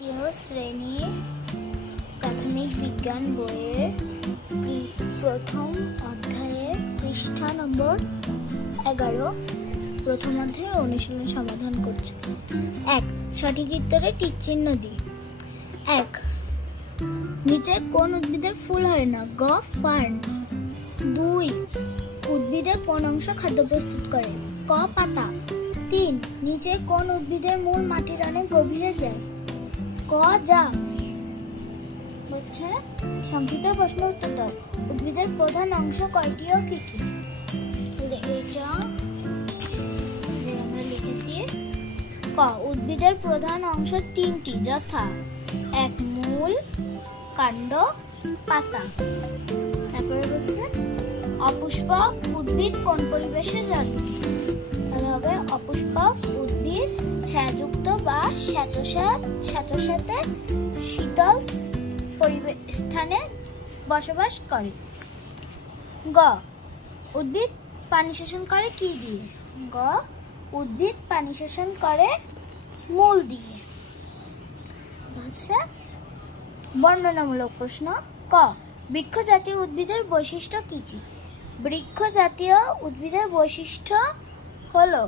তৃতীয় শ্রেণির প্রাথমিক বিজ্ঞান বইয়ের প্রি- প্রথম অধ্যায়ের পৃষ্ঠা নম্বর এগারো, প্রথম অধ্যায়ের অনুশীলন সমাধান করছে। এক, সঠিক উত্তরে টিক চিহ্ন দিই। এক, নিচের কোন উদ্ভিদের ফুল হয় না? গ, ফার্ন। দুই, উদ্ভিদের কোন অংশ খাদ্য প্রস্তুত করে? ক, পাতা। তিন, নিচের কোন উদ্ভিদের মূল মাটির অনেক গভীরে যায়? ক জাম হচ্ছে সংক্ষিপ্ত প্রশ্ন উত্তর দাও। উদ্ভিদের প্রধান অংশ কয়টি ও কি কি? লিখেছি ক। উদ্ভিদের প্রধান অংশ তিনটি, যথা এক মূল কাণ্ড, পাতা। তারপরে বলছে, অপুষ্পক উদ্ভিদ কোন পরিবেশে জন্মে? হবে অপুষ্পক, উদ্ভিদ, ছায়াযুক্ত বা শ্বেতসাত শ্বেতসাথে শীতল স্থানে বসবাস করে। গ, উদ্ভিদ পানি শোষণ করে কি দিয়ে? গ, উদ্ভিদ পানি শোষণ করে মূল দিয়ে। আচ্ছা বর্ণনামূলক প্রশ্ন। ক বৃক্ষ জাতীয় উদ্ভিদের বৈশিষ্ট্য কি কি? বৃক্ষ জাতীয় উদ্ভিদের বৈশিষ্ট্য হলো,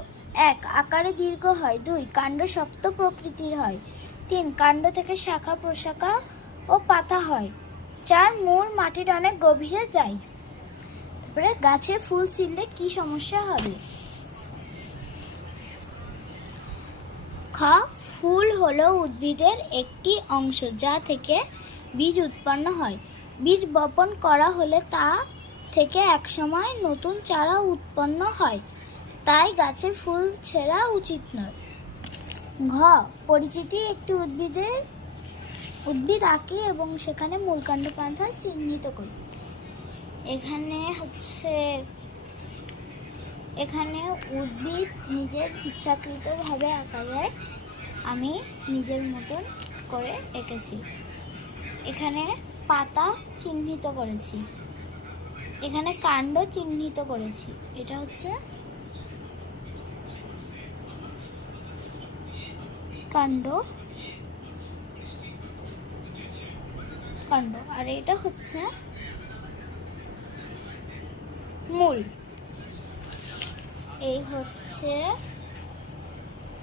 এক, আকারে দীর্ঘ হয়, দুই, কাণ্ড শক্ত প্রকৃতির হয়, তিন, কাণ্ড থেকে শাখা প্রশাখা ও পাতা হয়, চার, মূল মাটির অনেক গভীরে যায়। তারপরে গাছে ফুল ছিললে কি সমস্যা হবে? খ, ফুল হলো উদ্ভিদের একটি অংশ যা থেকে বীজ উৎপন্ন হয়। বীজ বপন করা হলে তা থেকে একসময় নতুন চারা উৎপন্ন হয়। তাই গাছের ফুল ছেঁড়া উচিত নয়। ঘ, পরিচিতি একটি উদ্ভিদের উদ্ভিদ আঁকি এবং সেখানে মূলকাণ্ড পান্থা চিহ্নিত করি এখানে হচ্ছে, এখানে উদ্ভিদ নিজের ইচ্ছাকৃতভাবে আঁকা যায়। আমি নিজের মতন করে এঁকেছি। এখানে পাতা চিহ্নিত করেছি। এখানে কাণ্ড চিহ্নিত করেছি। এটা হচ্ছে কাণ্ড। কাণ্ড। আর এটা হচ্ছে মূল। এই হচ্ছে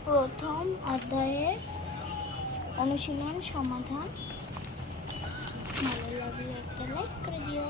প্রথম অধ্যায়ের অনুশীলন সমাধান। ভালো লাগলে একটা লাইক করে দিও।